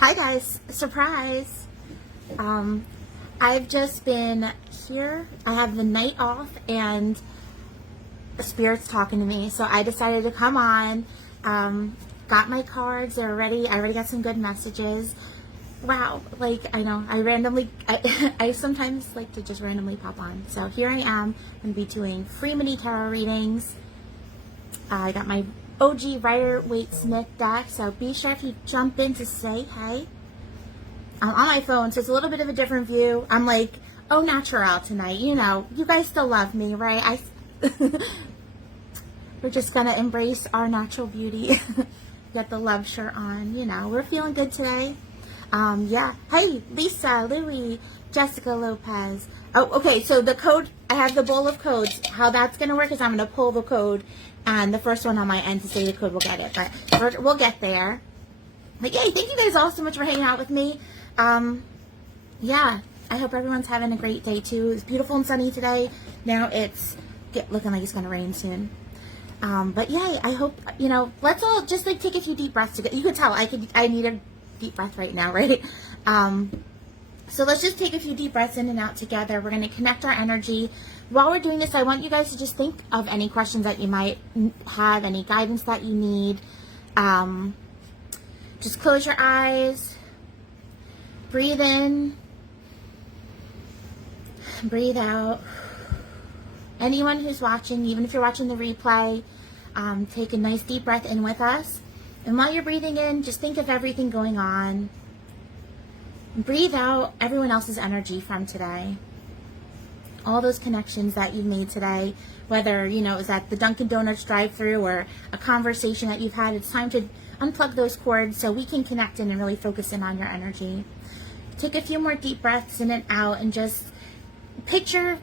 Hi guys, surprise. I've just been here. I have the night off and the Spirit's talking to me. So I decided to come on. Got my cards, they're ready. I already got some good messages. Wow, like I know, I sometimes like to just randomly pop on. So here I am, I'm going to be doing free mini tarot readings. I got my OG Rider-Waite-Smith deck, so be sure if you jump in to say hey. I'm on my phone, so it's a little bit of a different view. I'm like, oh, natural tonight. You know, you guys still love me, right? We're just going to embrace our natural beauty. Got the love shirt on, you know. We're feeling good today. Yeah. Hey, Lisa, Louie, Jessica Lopez. Oh, okay, so the code, I have the bowl of codes. How that's going to work is I'm going to pull the code, and the first one on my end to say the code will get it. But we'll get there. But yay, thank you guys all so much for hanging out with me. Yeah, I hope everyone's having a great day too. It's beautiful and sunny today. Now it's looking like it's going to rain soon. But yay, I hope, you know, let's all just like take a few deep breaths together. You could tell I need a deep breath right now, right? So let's just take a few deep breaths in and out together. We're going to connect our energy. While we're doing this, I want you guys to just think of any questions that you might have, any guidance that you need. Just close your eyes. Breathe in. Breathe out. Anyone who's watching, even if you're watching the replay, take a nice deep breath in with us. And while you're breathing in, just think of everything going on. Breathe out everyone else's energy from today. All those connections that you've made today, whether, you know, it was at the Dunkin' Donuts drive-thru or a conversation that you've had. It's time to unplug those cords so we can connect in and really focus in on your energy. Take a few more deep breaths in and out and just picture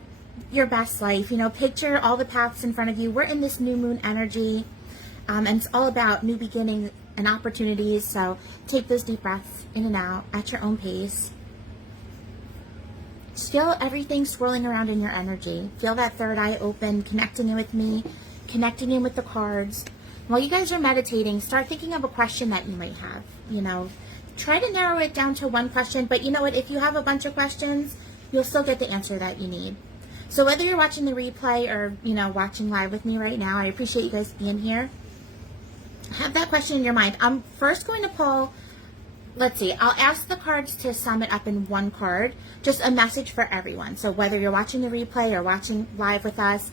your best life. You know, picture all the paths in front of you. We're in this new moon energy, and it's all about new beginnings and opportunities. So take those deep breaths in and out at your own pace. Just feel everything swirling around in your energy. Feel that third eye open, connecting in with me, connecting in with the cards. While you guys are meditating, start thinking of a question that you might have. You know, try to narrow it down to one question, but you know what? If you have a bunch of questions, you'll still get the answer that you need. So whether you're watching the replay or, you know, watching live with me right now, I appreciate you guys being here. Have that question in your mind. I'm first going to pull, let's see, I'll ask the cards to sum it up in one card, just a message for everyone. So whether you're watching the replay or watching live with us,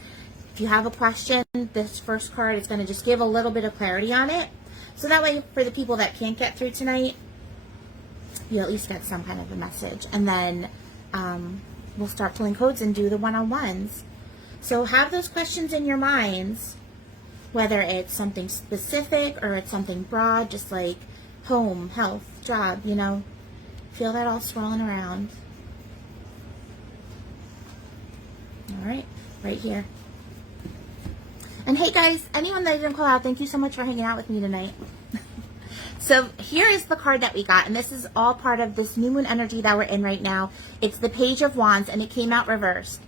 if you have a question, this first card is going to just give a little bit of clarity on it. So that way, for the people that can't get through tonight, you at least get some kind of a message. And then we'll start pulling codes and do the one-on-ones. So have those questions in your minds, whether it's something specific or it's something broad, just like home, health, job, you know. Feel that all swirling around. All right, right here. And hey guys, anyone that I didn't call out, thank you so much for hanging out with me tonight. So here is the card that we got, and this is all part of this new moon energy that we're in right now. It's the Page of Wands, and it came out reversed.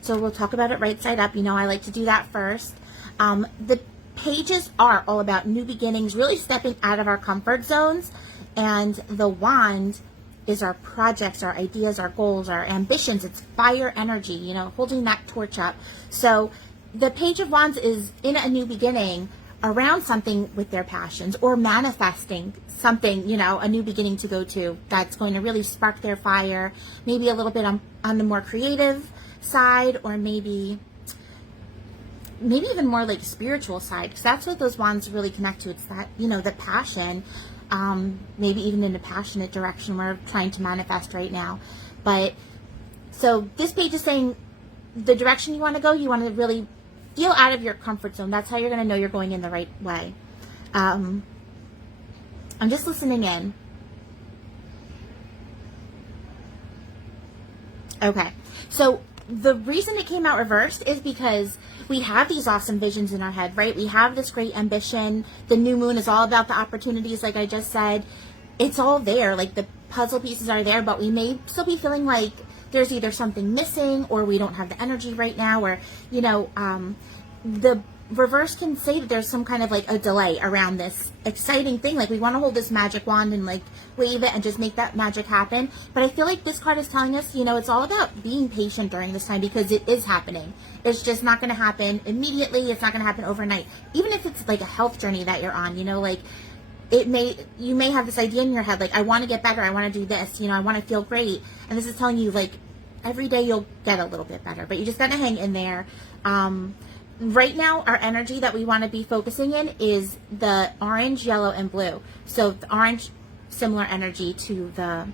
So we'll talk about it right side up. You know, I like to do that first. The pages are all about new beginnings, really stepping out of our comfort zones. And the wand is our projects, our ideas, our goals, our ambitions. It's fire energy, you know, holding that torch up. So the Page of Wands is in a new beginning around something with their passions or manifesting something, you know, a new beginning to go to that's going to really spark their fire, maybe a little bit on the more creative side, or maybe even more like spiritual side, because that's what those wands really connect to. It's that, you know, the passion, maybe even in a passionate direction we're trying to manifest right now. But so this page is saying the direction you want to go, you want to really feel out of your comfort zone. That's how you're going to know you're going in the right way. I'm just listening in. Okay. So the reason it came out reversed is because we have these awesome visions in our head, right? We have this great ambition. The new moon is all about the opportunities, like I just said. It's all there. Like the puzzle pieces are there, but we may still be feeling like there's either something missing or we don't have the energy right now, or, you know, the reverse can say that there's some kind of like a delay around this exciting thing. Like we want to hold this magic wand and like wave it and just make that magic happen. But I feel like this card is telling us, you know, it's all about being patient during this time because it is happening. It's just not going to happen immediately. It's not going to happen overnight. Even if it's like a health journey that you're on, you know, like you may have this idea in your head, like I want to get better. I want to do this, you know, I want to feel great. And this is telling you like every day you'll get a little bit better, but you just got to hang in there. Right now, our energy that we want to be focusing in is the orange, yellow, and blue. So the orange, similar energy to the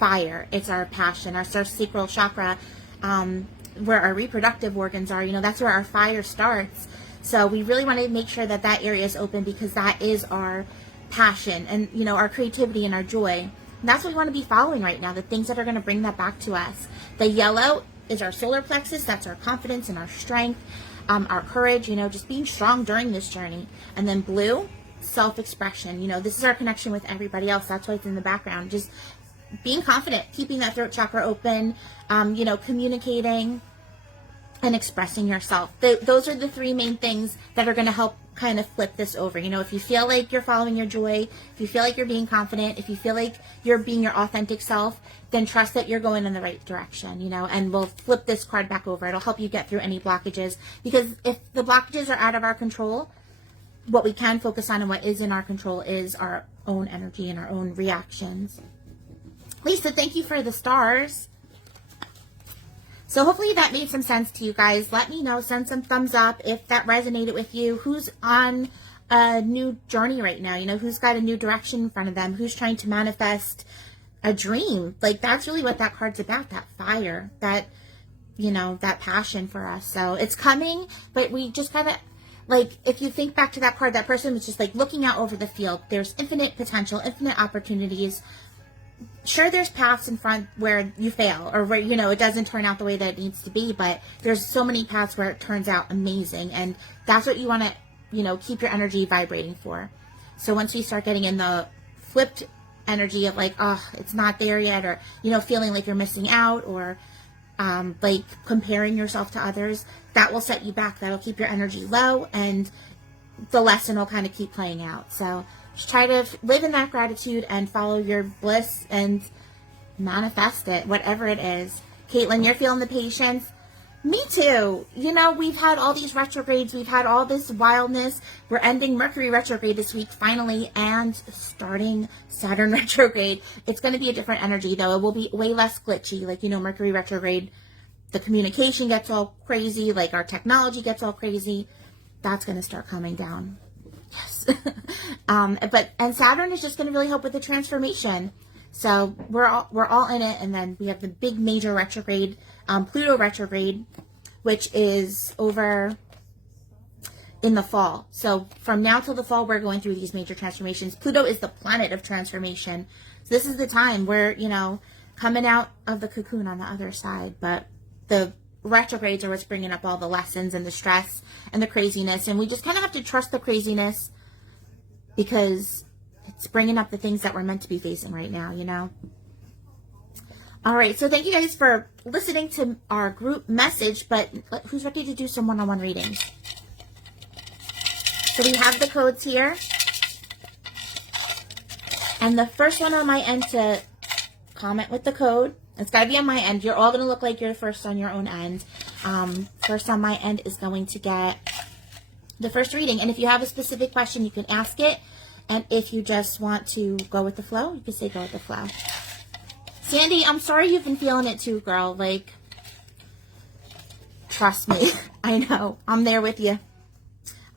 fire. It's our passion, our sacral chakra, where our reproductive organs are. You know, that's where our fire starts. So we really want to make sure that that area is open because that is our passion and, you know, our creativity and our joy. And that's what we want to be following right now, the things that are going to bring that back to us. The yellow is our solar plexus. That's our confidence and our strength. Our courage, you know, just being strong during this journey. And then blue, self-expression. You know, this is our connection with everybody else. That's why it's in the background. Just being confident, keeping that throat chakra open, you know, communicating and expressing yourself. Those are the three main things that are going to help kind of flip this over. You know, if you feel like you're following your joy, if you feel like you're being confident, if you feel like you're being your authentic self, then trust that you're going in the right direction, you know, and we'll flip this card back over. It'll help you get through any blockages, because if the blockages are out of our control, what we can focus on and what is in our control is our own energy and our own reactions. Lisa, thank you for the stars. So hopefully that made some sense to you guys. Let me know. Send some thumbs up if that resonated with you. Who's on a new journey right now? You know, who's got a new direction in front of them? Who's trying to manifest a dream? Like, that's really what that card's about, that fire, that, you know, that passion for us. So it's coming, but we just kind of, like, if you think back to that card, that person was just like looking out over the field. There's infinite potential, infinite opportunities. Sure, there's paths in front where you fail or where, you know, it doesn't turn out the way that it needs to be, but there's so many paths where it turns out amazing. And that's what you want to, you know, keep your energy vibrating for. So once we start getting in the flipped energy of like, oh, it's not there yet, or, you know, feeling like you're missing out, or like comparing yourself to others, that will set you back. That'll keep your energy low, and the lesson will kind of keep playing out. So just try to live in that gratitude and follow your bliss and manifest it, whatever it is. Caitlin, you're feeling the patience. Me too. You know, we've had all these retrogrades. We've had all this wildness. We're ending Mercury retrograde this week, finally, and starting Saturn retrograde. It's going to be a different energy, though. It will be way less glitchy. Like, you know, Mercury retrograde, the communication gets all crazy. Like, our technology gets all crazy. That's going to start coming down. Yes. And Saturn is just going to really help with the transformation. So we're all in it. And then we have the big major retrograde, Pluto retrograde, which is over in the fall. So from now till the fall, we're going through these major transformations. Pluto is the planet of transformation. So this is the time where, you know, coming out of the cocoon on the other side. But the retrogrades are what's bringing up all the lessons and the stress and the craziness. And we just kind of have to trust the craziness, because it's bringing up the things that we're meant to be facing right now, you know. All right, so thank you guys for listening to our group message, but who's ready to do some one-on-one readings? So we have the codes here. And the first one on my end to comment with the code, it's got to be on my end. You're all going to look like you're first on your own end. First on my end is going to get the first reading. And if you have a specific question, you can ask it. And if you just want to go with the flow, you can say go with the flow. Sandy, I'm sorry you've been feeling it too, girl. Like, trust me. I know. I'm there with you.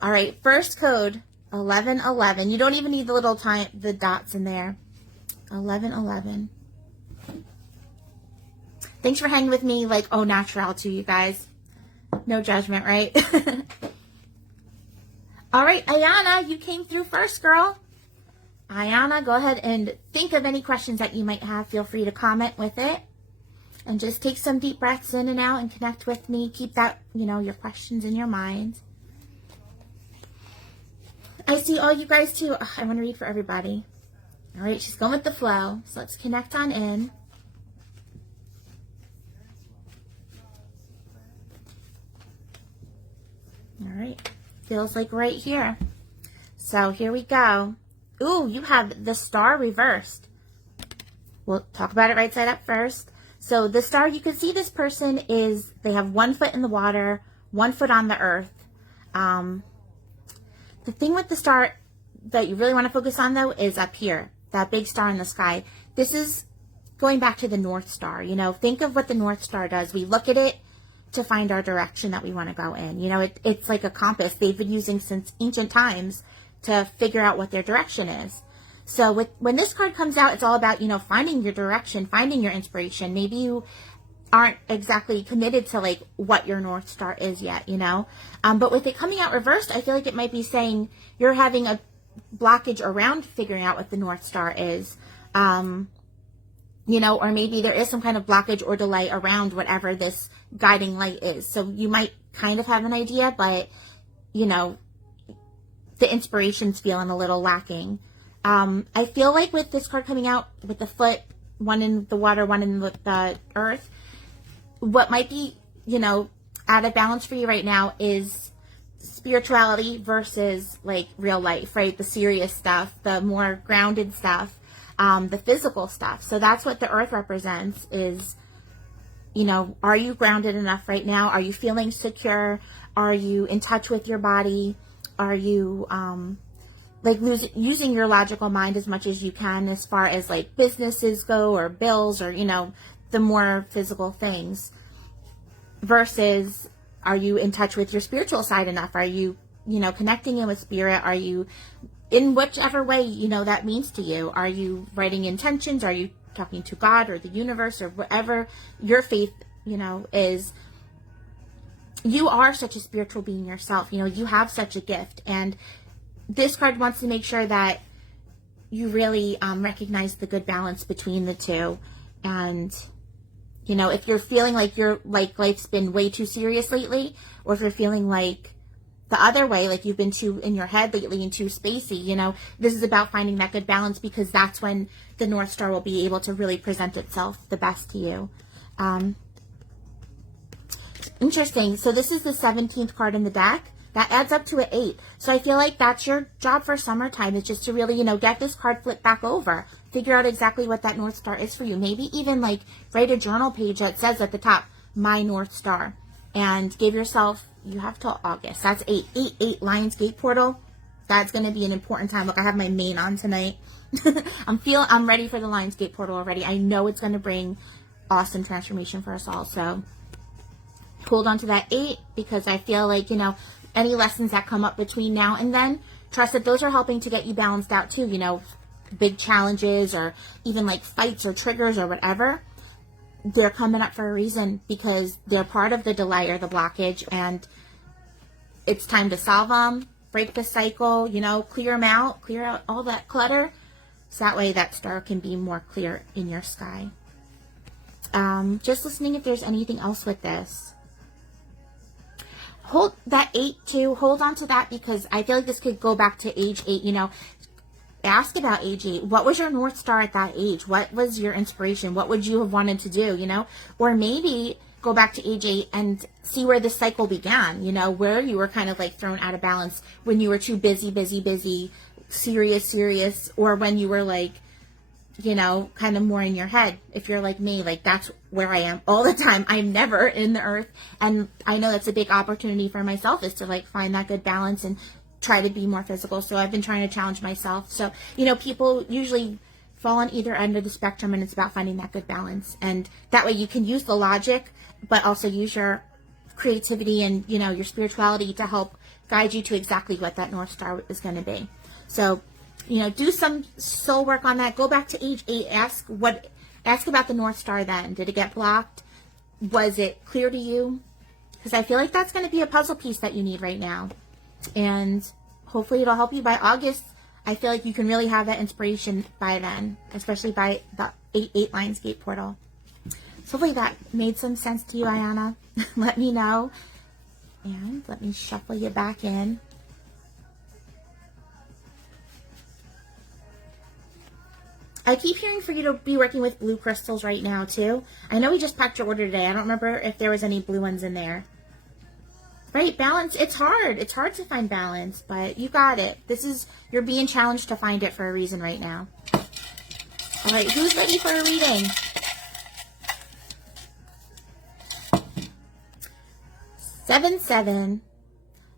All right. First code, 1111. You don't even need the little the dots in there. 1111. Thanks for hanging with me like au naturel too, you guys. No judgment, right? All right, Ayana, you came through first, girl. Ayana, go ahead and think of any questions that you might have. Feel free to comment with it. And just take some deep breaths in and out and connect with me. Keep that, you know, your questions in your mind. I see all you guys too. Oh, I want to read for everybody. All right, she's going with the flow. So let's connect on in. All right. feels like right here. So here we go. Ooh, you have the star reversed. We'll talk about it right side up first. So the star, you can see this person is, they have 1 foot in the water, 1 foot on the earth. The thing with the star that you really want to focus on, though, is up here, that big star in the sky. This is going back to the North Star. You know, think of what the North Star does. We look at it to find our direction that we want to go in. You know, it's like a compass they've been using since ancient times to figure out what their direction is. So when this card comes out, it's all about, you know, finding your direction, finding your inspiration. Maybe you aren't exactly committed to like what your North Star is yet, you know. But with it coming out reversed, I feel like it might be saying you're having a blockage around figuring out what the North Star is. You know, or maybe there is some kind of blockage or delay around whatever this guiding light is. So you might kind of have an idea, but, you know, the inspiration's feeling a little lacking. I feel like with this card coming out with the foot, 1 in the water, 1 in the earth, what might be, you know, out of balance for you right now is spirituality versus like real life, right? The serious stuff, the more grounded stuff, the physical stuff. So that's what the earth represents is, you know, are you grounded enough right now? Are you feeling secure? Are you in touch with your body? Are you, like using your logical mind as much as you can as far as like businesses go or bills or, you know, the more physical things versus are you in touch with your spiritual side enough? Are you, you know, connecting in with spirit? Are you in whichever way, you know, that means to you? Are you writing intentions? Are you talking to God or the universe or whatever your faith, you know, is? You are such a spiritual being yourself. You know, you have such a gift, and this card wants to make sure that you really recognize the good balance between the two. And, you know, if you're feeling like life's been way too serious lately, or if you're feeling like the other way, like you've been too in your head lately and too spacey, you know, this is about finding that good balance, because that's when the North Star will be able to really present itself the best to you. Interesting. So this is the 17th card in the deck. That adds up to an 8. So I feel like that's your job for summertime, is just to really, you know, get this card flipped back over. Figure out exactly what that North Star is for you. Maybe even like write a journal page that says at the top, my North Star. And give yourself, you have till August. That's 8. 8 Lionsgate portal. That's going to be an important time. Look, I have my mane on tonight. I'm ready for the Lionsgate portal already. I know it's going to bring awesome transformation for us all. So hold on to that 8, because I feel like, you know, any lessons that come up between now and then, trust that those are helping to get you balanced out too. You know, big challenges or even like fights or triggers or whatever, they're coming up for a reason, because they're part of the delay or the blockage, and it's time to solve them, break the cycle, you know, clear out all that clutter, so that way that star can be more clear in your sky. Just listening if there's anything else with this. Hold that 8 too. Hold on to that, because I feel like this could go back to age 8. You know, ask about age 8. What was your North Star at that age? What was your inspiration? What would you have wanted to do? You know, or maybe go back to age 8 and see where this cycle began. You know, where you were kind of like thrown out of balance when you were too busy, serious, or when you were like, you know, kind of more in your head. If you're like me, like that's where I am all the time. I'm never in the earth. And I know that's a big opportunity for myself, is to like find that good balance and try to be more physical. So I've been trying to challenge myself. So, you know, people usually fall on either end of the spectrum, and it's about finding that good balance. And that way you can use the logic, but also use your creativity and, you know, your spirituality to help guide you to exactly what that North Star is going to be. So, you know, do some soul work on that. Go back to age 8. Ask about the North Star then. Did it get blocked? Was it clear to you? Because I feel like that's going to be a puzzle piece that you need right now. And hopefully it'll help you by August. I feel like you can really have that inspiration by then, especially by the 8 Lionsgate portal. So hopefully that made some sense to you, Ayana. Let me know. And let me shuffle you back in. I keep hearing for you to be working with blue crystals right now, too. I know we just packed your order today. I don't remember if there was any blue ones in there. Right, balance, it's hard. It's hard to find balance, but you got it. You're being challenged to find it for a reason right now. All right, who's ready for a reading? 7-7.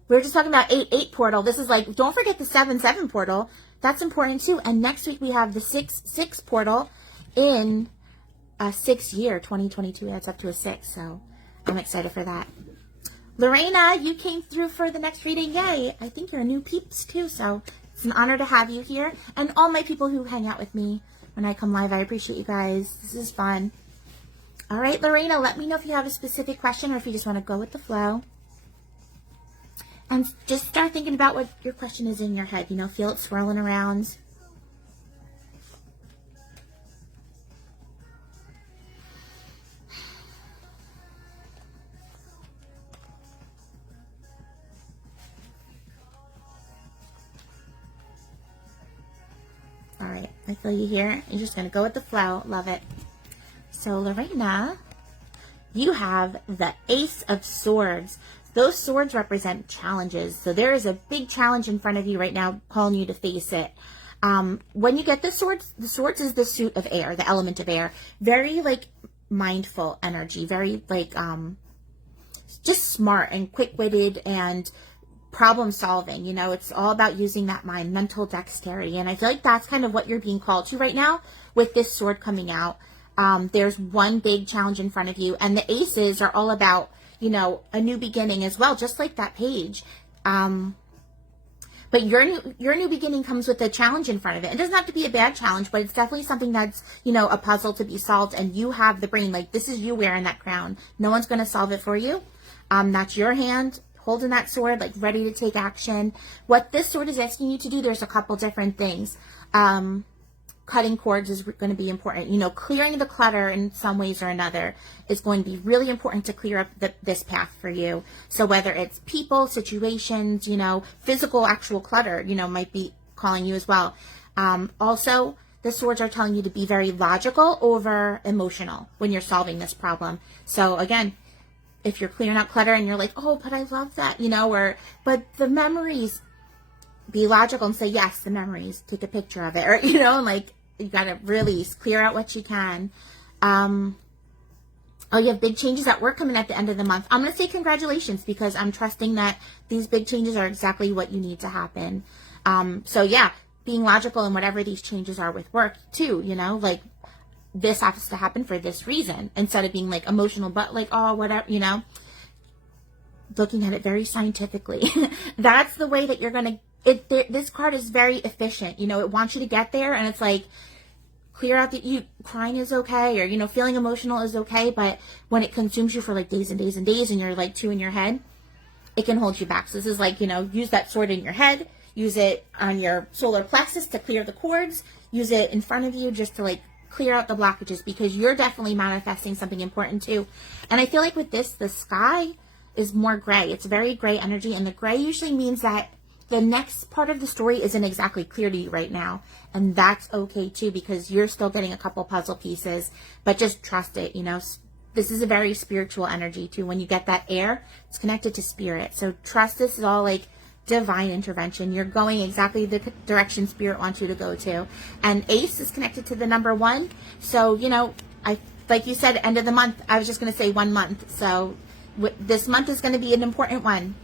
We were just talking about 8-8 portal. This is like, don't forget the 7-7 portal. That's important too. And next week we have the 6-6 portal in a 6 year, 2022. That's up to a 6. So I'm excited for that. Lorena, you came through for the next reading. Yay. I think you're a new peeps too. So it's an honor to have you here. And all my people who hang out with me when I come live. I appreciate you guys. This is fun. All right, Lorena, let me know if you have a specific question or if you just want to go with the flow. And just start thinking about what your question is in your head. You know, feel it swirling around. All right, I feel you here. You're just going to go with the flow. Love it. So, Lorena, you have the Ace of Swords. Those swords represent challenges. So there is a big challenge in front of you right now, calling you to face it. When you get the swords is the suit of air, the element of air. Very like mindful energy, very like just smart and quick-witted and problem solving. You know, it's all about using that mind, mental dexterity. And I feel like that's kind of what you're being called to right now with this sword coming out. There's one big challenge in front of you, and the aces are all about, you know, a new beginning as well, just like that page. But your new beginning comes with a challenge in front of it. It doesn't have to be a bad challenge, but it's definitely something that's, you know, a puzzle to be solved, and you have the brain. Like, this is you wearing that crown. No one's going to solve it for you. That's your hand holding that sword, like ready to take action. What this sword is asking you to do, there's a couple different things. Cutting cords is going to be important. You know, clearing the clutter in some ways or another is going to be really important to clear up this path for you. So whether it's people, situations, you know, physical, actual clutter, you know, might be calling you as well. Also, the swords are telling you to be very logical over emotional when you're solving this problem. So again, if you're clearing out clutter and you're like, oh, but I love that, you know, but the memories, be logical and say, yes, the memories, take a picture of it, or, you know, like, you got to release, clear out what you can. Oh, you have big changes at work coming at the end of the month. I'm going to say congratulations, because I'm trusting that these big changes are exactly what you need to happen. So yeah, being logical in whatever these changes are with work too, you know, like, this has to happen for this reason, instead of being like emotional, but like, oh, whatever, you know, looking at it very scientifically. That's the way that you're going to, this card is very efficient. You know, it wants you to get there, and it's like, clear out crying is okay, or, you know, feeling emotional is okay, but when it consumes you for like days and days and days, and you're like too in your head, it can hold you back. So this is like, you know, use that sword in your head, use it on your solar plexus to clear the cords, use it in front of you just to like clear out the blockages, because you're definitely manifesting something important too. And I feel like with this, the sky is more gray. It's very gray energy, and the gray usually means that the next part of the story isn't exactly clear to you right now. And that's okay too, because you're still getting a couple puzzle pieces, but just trust it. You know, this is a very spiritual energy too. When you get that air, it's connected to spirit. So trust this is all like divine intervention. You're going exactly the direction spirit wants you to go to. And ace is connected to the number 1. So, you know, like you said, end of the month, I was just going to say 1 month. So this month is going to be an important one.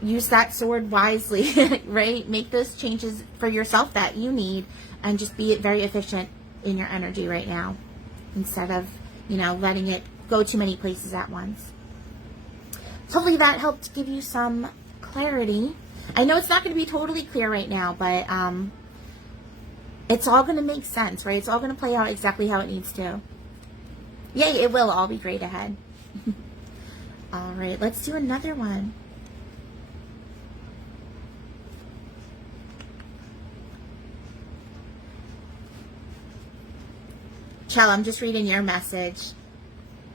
Use that sword wisely, right? Make those changes for yourself that you need, and just be very efficient in your energy right now, instead of, you know, letting it go too many places at once. Hopefully that helped give you some clarity. I know it's not going to be totally clear right now, but it's all going to make sense, right? It's all going to play out exactly how it needs to. Yay, it will all be great ahead. All right, let's do another one. Chell, I'm just reading your message.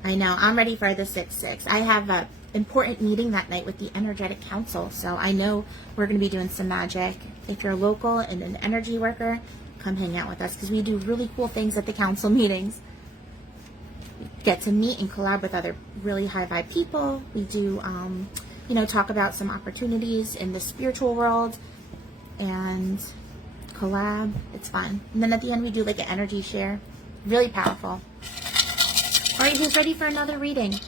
I know, I'm ready for the 6-6. I have a important meeting that night with the Energetic Council, so I know we're going to be doing some magic. If you're local and an energy worker, come hang out with us, because we do really cool things at the council meetings. get to meet and collab with other really high vibe people. We do, you know, talk about some opportunities in the spiritual world and collab. It's fun. And then at the end we do like an energy share. Really powerful. Alright, who's ready for another reading?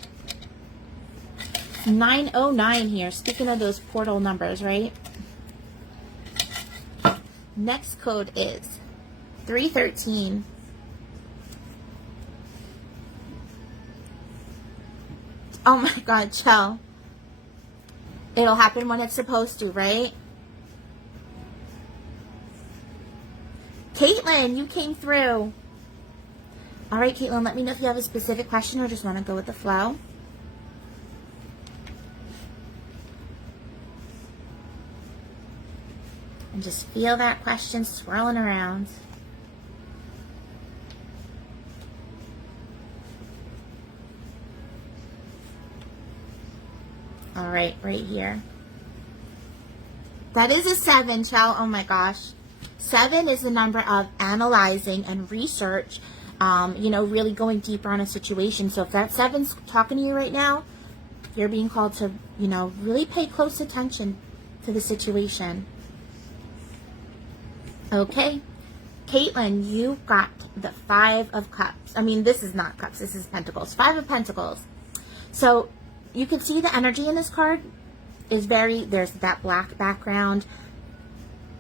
909 here. Speaking of those portal numbers, right? Next code is 313. Oh my God, Chell. It'll happen when it's supposed to, right? Caitlin, you came through. All right, Caitlin, let me know if you have a specific question or just want to go with the flow. And just feel that question swirling around. All right here. That is a 7, Chell. Oh my gosh. 7 is the number of analyzing and research, you know, really going deeper on a situation. So if that 7's talking to you right now, you're being called to, you know, really pay close attention to the situation. Okay. Caitlin, you got the 5 of Cups. I mean, this is not Cups. This is Pentacles. 5 of Pentacles. So you can see the energy in this card is there's that black background.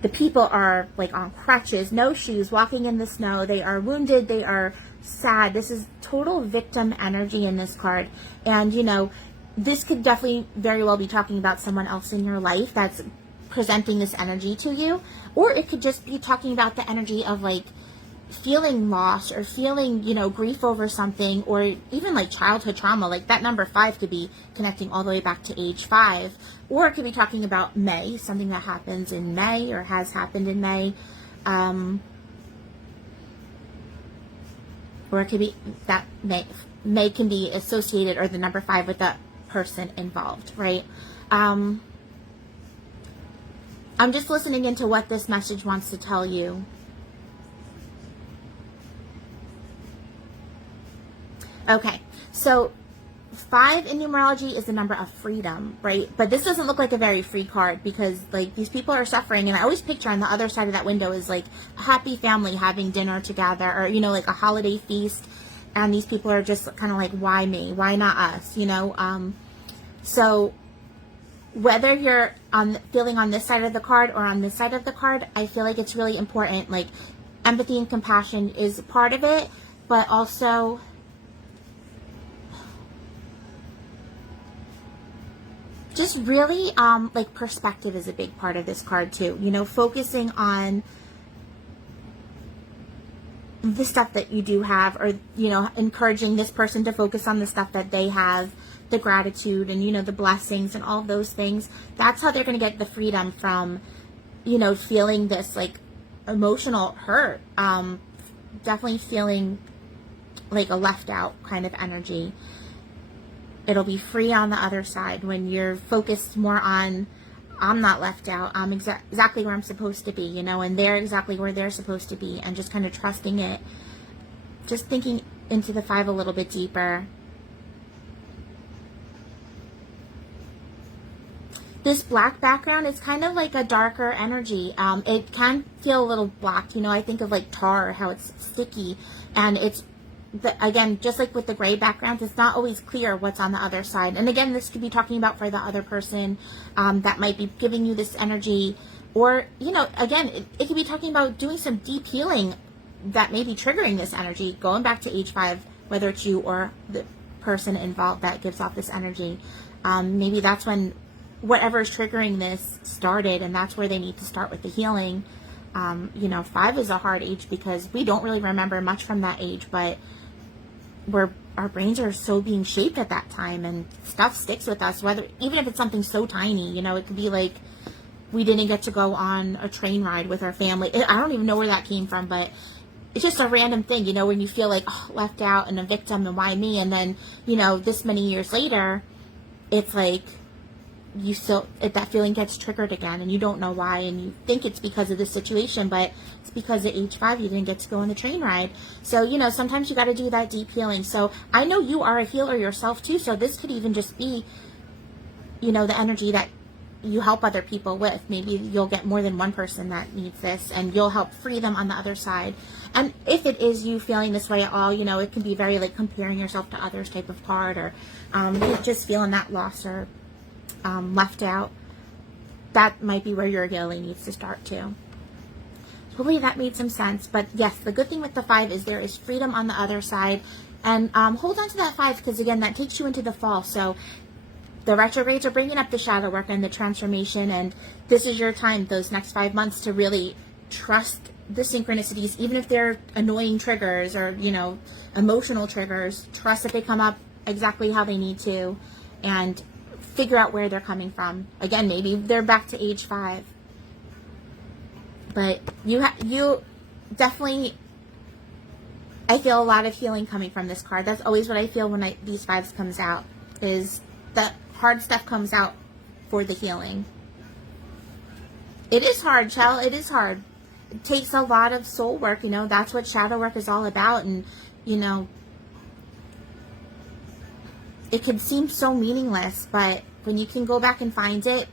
The people are like on crutches, no shoes, walking in the snow. They are wounded. They are sad. This is total victim energy in this card. And, you know, this could definitely very well be talking about someone else in your life that's presenting this energy to you. Or it could just be talking about the energy of like feeling lost or feeling, you know, grief over something, or even like childhood trauma. Like that number 5 could be connecting all the way back to age 5, or it could be talking about May, something that happens in May or has happened in May, or it could be that May can be associated, or the number 5, with the person involved, right? I'm just listening into what this message wants to tell you. Okay, so 5 in numerology is the number of freedom, right? But this doesn't look like a very free card, because like these people are suffering, and I always picture on the other side of that window is like a happy family having dinner together, or, you know, like a holiday feast, and these people are just kind of like, why me? Why not us? You know, so whether you're feeling on this side of the card or on this side of the card, I feel like it's really important. Like empathy and compassion is part of it, but also just really, like perspective is a big part of this card too. You know, focusing on the stuff that you do have, or, you know, encouraging this person to focus on the stuff that they have, the gratitude and, you know, the blessings and all of those things. That's how they're going to get the freedom from, you know, feeling this like emotional hurt. Definitely feeling like a left out kind of energy. It'll be free on the other side when you're focused more on, I'm not left out, I'm exactly where I'm supposed to be, you know, and they're exactly where they're supposed to be, and just kind of trusting it. Just thinking into the 5 a little bit deeper. This black background is kind of like a darker energy. It can feel a little black, you know, I think of like tar, how it's sticky, and it's, again, just like with the gray background, it's not always clear what's on the other side. And again, this could be talking about for the other person that might be giving you this energy. Or, you know, again, it could be talking about doing some deep healing that may be triggering this energy, going back to age 5, whether it's you or the person involved that gives off this energy. Maybe that's when whatever is triggering this started, and that's where they need to start with the healing. You know, 5 is a hard age because we don't really remember much from that age, but our brains are so being shaped at that time, and stuff sticks with us, whether, even if it's something so tiny, you know, it could be like we didn't get to go on a train ride with our family. I don't even know where that came from, but it's just a random thing, you know, when you feel like, oh, left out and a victim and why me, and then, you know, this many years later, it's like you still, that feeling gets triggered again, and you don't know why, and you think it's because of the situation, but it's because at age 5 you didn't get to go on the train ride. So, you know, sometimes you got to do that deep healing. So I know you are a healer yourself too, so this could even just be, you know, the energy that you help other people with. Maybe you'll get more than one person that needs this, and you'll help free them on the other side. And if it is you feeling this way at all, you know, it can be very like comparing yourself to others type of card, or just feeling that loss or left out. That might be where your healing needs to start too. Hopefully that made some sense. But yes, the good thing with the 5 is there is freedom on the other side. And hold on to that 5, because again, that takes you into the fall. So the retrogrades are bringing up the shadow work and the transformation, and this is your time, those next 5 months, to really trust the synchronicities, even if they're annoying triggers or, you know, emotional triggers. Trust that they come up exactly how they need to, and figure out where they're coming from. Again, maybe they're back to age 5, but you definitely, I feel a lot of healing coming from this card. That's always what I feel when these 5s comes out, is that hard stuff comes out for the healing. It is hard, Chell. It is hard. It takes a lot of soul work, you know. That's what shadow work is all about. And, you know, it can seem so meaningless, but when you can go back and find it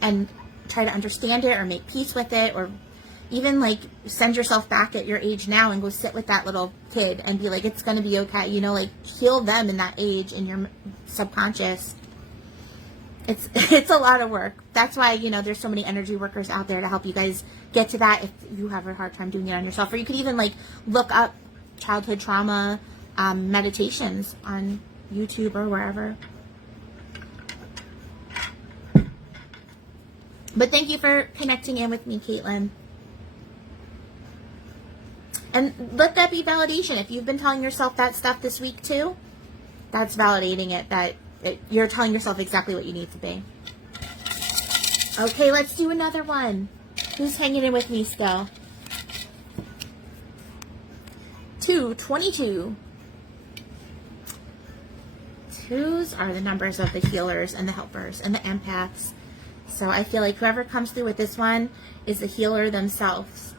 and try to understand it or make peace with it, or even like send yourself back at your age now and go sit with that little kid and be like, it's going to be okay, you know, like heal them in that age in your subconscious. It's a lot of work. That's why, you know, there's so many energy workers out there to help you guys get to that if you have a hard time doing it on yourself. Or you could even like look up childhood trauma meditations on YouTube or wherever. But thank you for connecting in with me, Caitlin. And let that be validation. If you've been telling yourself that stuff this week too, that's validating it, that you're telling yourself exactly what you need to be. Okay, let's do another one. Who's hanging in with me still? 222. 2s are the numbers of the healers and the helpers and the empaths. So I feel like whoever comes through with this one is the healer themselves.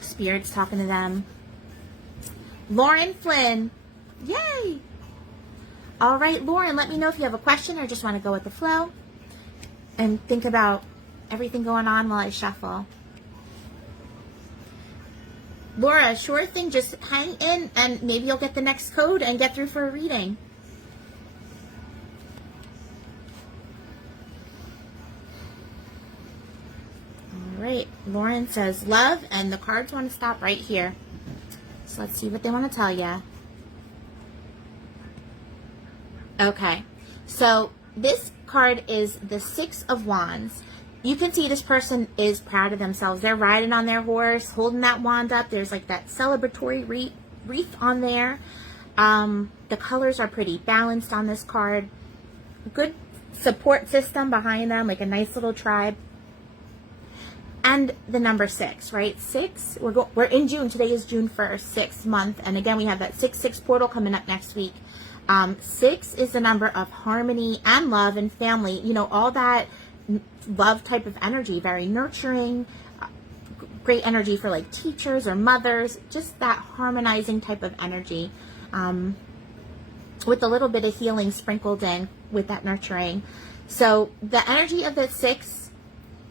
Spirit's talking to them. Lauren Flynn. Yay! All right, Lauren, let me know if you have a question or just want to go with the flow. And think about everything going on while I shuffle. Laura, sure thing. Just hang in and maybe you'll get the next code and get through for a reading. All right. Lauren says love, and the cards want to stop right here. So let's see what they want to tell you. Okay. So this card is the 6 of Wands. You can see this person is proud of themselves. They're riding on their horse, holding that wand up. There's like that celebratory wreath on there. The colors are pretty balanced on this card. Good support system behind them, like a nice little tribe. And the number 6, right? 6, we're in June. Today is June 1st, 6th month. And again, we have that 6/6 portal coming up next week. 6 is the number of harmony and love and family. You know, all that love type of energy, very nurturing, great energy for like teachers or mothers, just that harmonizing type of energy, with a little bit of healing sprinkled in with that nurturing. So the energy of the 6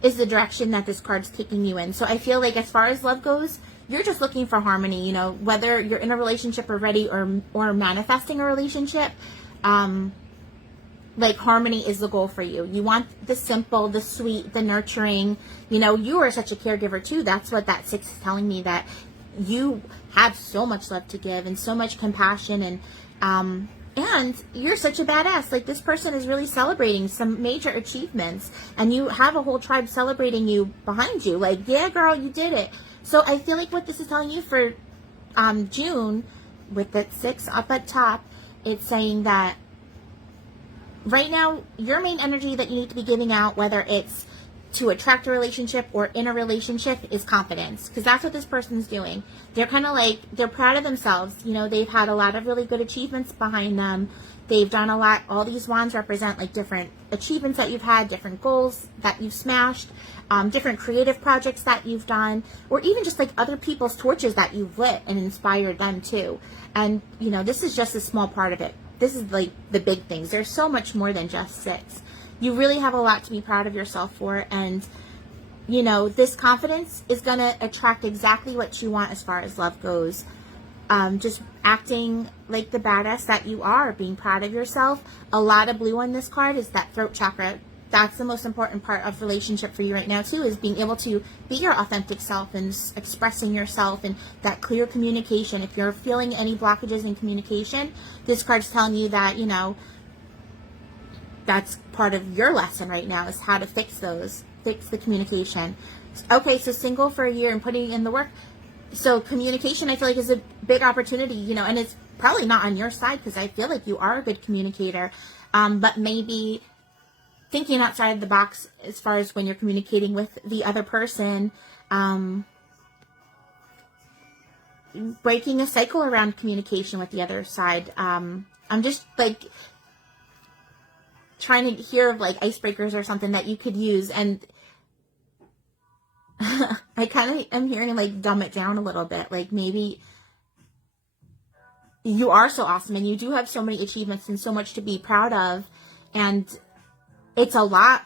is the direction that this card's taking you in. So I feel like as far as love goes, you're just looking for harmony, you know, whether you're in a relationship already or manifesting a relationship. Like harmony is the goal for you. You want the simple, the sweet, the nurturing. You know, you are such a caregiver too. That's what that 6 is telling me, that you have so much love to give and so much compassion, and you're such a badass. Like this person is really celebrating some major achievements, and you have a whole tribe celebrating you behind you. Like, yeah, girl, you did it. So I feel like what this is telling you for June, with that 6 up at top, it's saying that right now, your main energy that you need to be giving out, whether it's to attract a relationship or in a relationship is confidence, because that's what this person's doing. They're kind of like, they're proud of themselves. You know, they've had a lot of really good achievements behind them. They've done a lot. All these wands represent like different achievements that you've had, different goals that you've smashed, different creative projects that you've done, or even just like other people's torches that you've lit and inspired them too. And, you know, this is just a small part of it. This is like the big things. There's so much more than just 6. You really have a lot to be proud of yourself for, and you know, this confidence is going to attract exactly what you want as far as love goes. Just acting like the badass that you are, being proud of yourself. A lot of blue on this card is that throat chakra. That's the most important part of relationship for you right now too, is being able to be your authentic self and expressing yourself, and that clear communication. If you're feeling any blockages in communication, this card's telling you that, you know, that's part of your lesson right now, is how to fix those, fix the communication. Okay, so single for a year and putting in the work. So communication, I feel like, is a big opportunity, you know, and it's probably not on your side, because I feel like you are a good communicator, but maybe thinking outside of the box as far as when you're communicating with the other person, breaking a cycle around communication with the other side. I'm just like trying to hear of like icebreakers or something that you could use, and I kind of am hearing like dumb it down a little bit. Like maybe you are so awesome and you do have so many achievements and so much to be proud of, and it's a lot.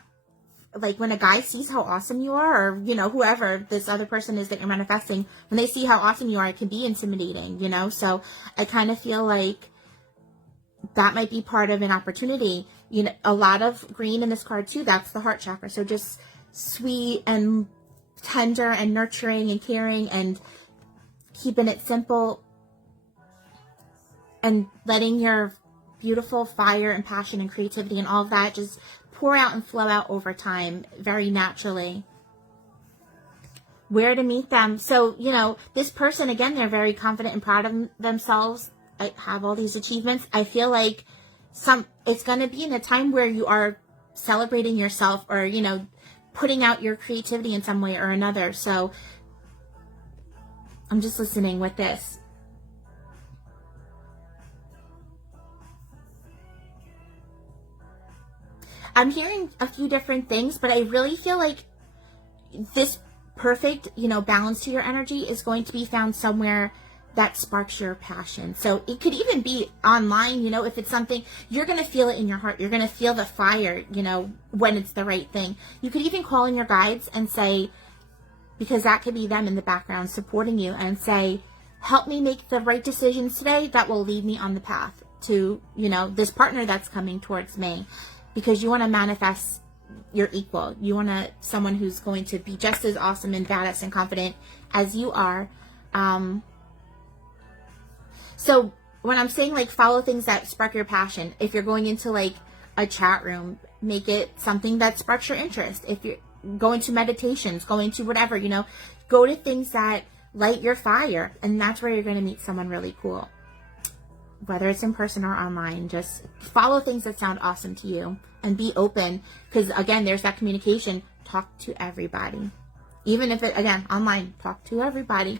Like when a guy sees how awesome you are, or, you know, whoever this other person is that you're manifesting, when they see how awesome you are, it can be intimidating, you know? So I kind of feel like that might be part of an opportunity. You know, a lot of green in this card too. That's the heart chakra. So just sweet and tender and nurturing and caring and keeping it simple and letting your beautiful fire and passion and creativity and all of that just pour out and flow out over time very naturally. Where to meet them. So, you know, this person, again, they're very confident and proud of themselves. I have all these achievements. I feel like it's going to be in a time where you are celebrating yourself, or, you know, putting out your creativity in some way or another. So I'm just listening with this. I'm hearing a few different things, but I really feel like this perfect, you know, balance to your energy is going to be found somewhere that sparks your passion. So it could even be online, you know, if it's something, you're going to feel it in your heart. You're going to feel the fire, you know, when it's the right thing. You could even call in your guides and say, because that could be them in the background supporting you, and say, help me make the right decisions today that will lead me on the path to, you know, this partner that's coming towards me. Because you want to manifest your equal. You want someone who's going to be just as awesome and badass and confident as you are. So when I'm saying like follow things that spark your passion, if you're going into like a chat room, make it something that sparks your interest. If you're going to meditations, going to whatever, you know, go to things that light your fire, and that's where you're going to meet someone really cool. Whether it's in person or online, just follow things that sound awesome to you and be open. Because again, there's that communication. Talk to everybody. Even if it, again, online, talk to everybody.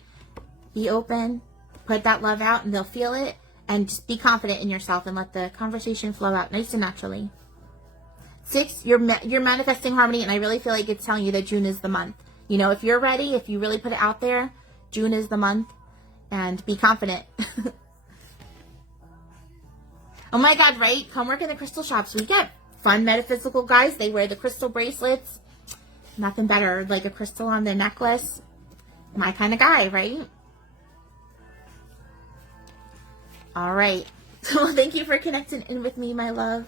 Be open, put that love out, and they'll feel it. And just be confident in yourself and let the conversation flow out nice and naturally. 6, you're manifesting harmony, and I really feel like it's telling you that June is the month. You know, if you're ready, if you really put it out there, June is the month, and be confident. Oh my God, right? Come work in the crystal shops. We get fun metaphysical guys. They wear the crystal bracelets. Nothing better, like a crystal on their necklace. My kind of guy, right? All right. Well, thank you for connecting in with me, my love.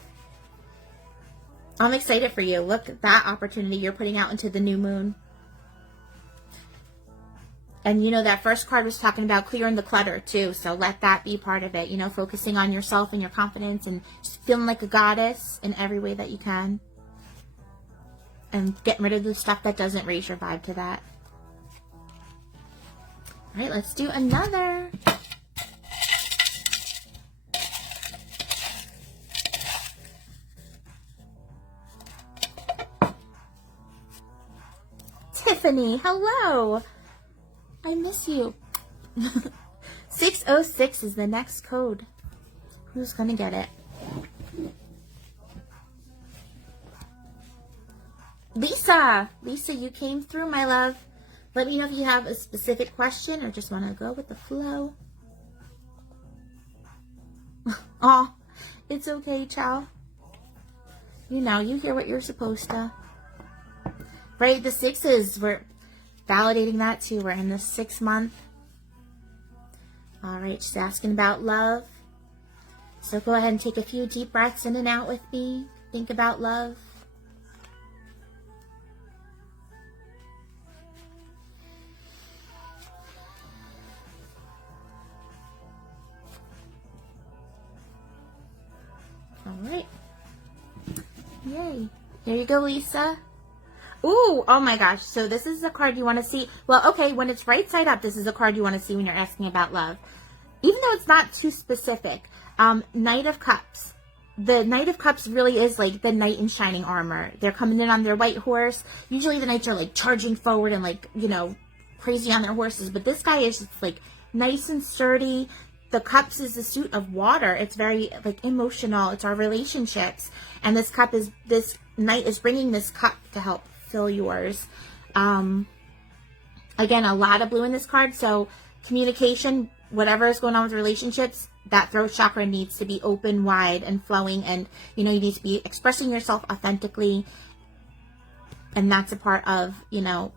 I'm excited for you. Look at that opportunity you're putting out into the new moon. And, you know, that first card was talking about clearing the clutter, too. So let that be part of it. You know, focusing on yourself and your confidence and just feeling like a goddess in every way that you can. And getting rid of the stuff that doesn't raise your vibe to that. All right, let's do another. Tiffany, hello. I miss you. 606 is the next code. Who's going to get it? Lisa, you came through, my love. Let me know if you have a specific question or just want to go with the flow. Oh, it's okay, Chow. You know, you hear what you're supposed to. Right, the 6s, we're validating that too. We're in the 6th month. All right, just asking about love. So go ahead and take a few deep breaths in and out with me. Think about love. All right. Yay. There you go, Lisa. Ooh, oh my gosh. So this is a card you want to see. Well, okay, when it's right side up, this is a card you want to see when you're asking about love. Even though it's not too specific. Knight of Cups. The Knight of Cups really is like the knight in shining armor. They're coming in on their white horse. Usually the knights are like charging forward and like, you know, crazy on their horses. But this guy is just like nice and sturdy. The Cups is the suit of water. It's very like emotional. It's our relationships. And this knight is bringing this cup to help fill yours. Again, a lot of blue in this card. So communication, whatever is going on with relationships, that throat chakra needs to be open, wide, and flowing. And, you know, you need to be expressing yourself authentically. And that's a part of, you know,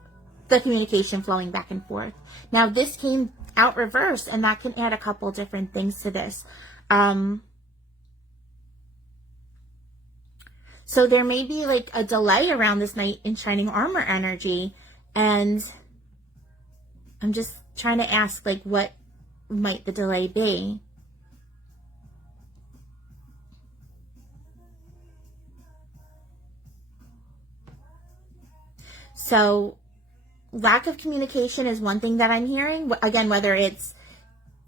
the communication flowing back and forth. Now, this came out reversed, and that can add a couple different things to this. So there may be like a delay around this knight in shining armor energy. And I'm just trying to ask, like, what might the delay be? So lack of communication is one thing that I'm hearing. Again, whether it's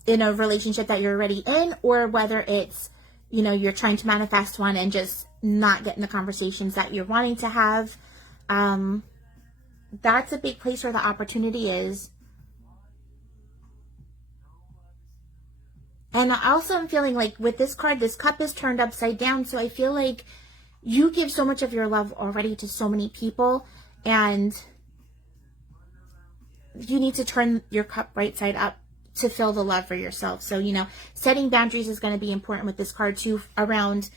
in a relationship that you're already in, or whether it's, you know, you're trying to manifest one and just not getting the conversations that you're wanting to have. That's a big place where the opportunity is. And I also am feeling like with this card, this cup is turned upside down. So I feel like you give so much of your love already to so many people, and you need to turn your cup right side up to fill the love for yourself. So, you know, setting boundaries is going to be important with this card too, around,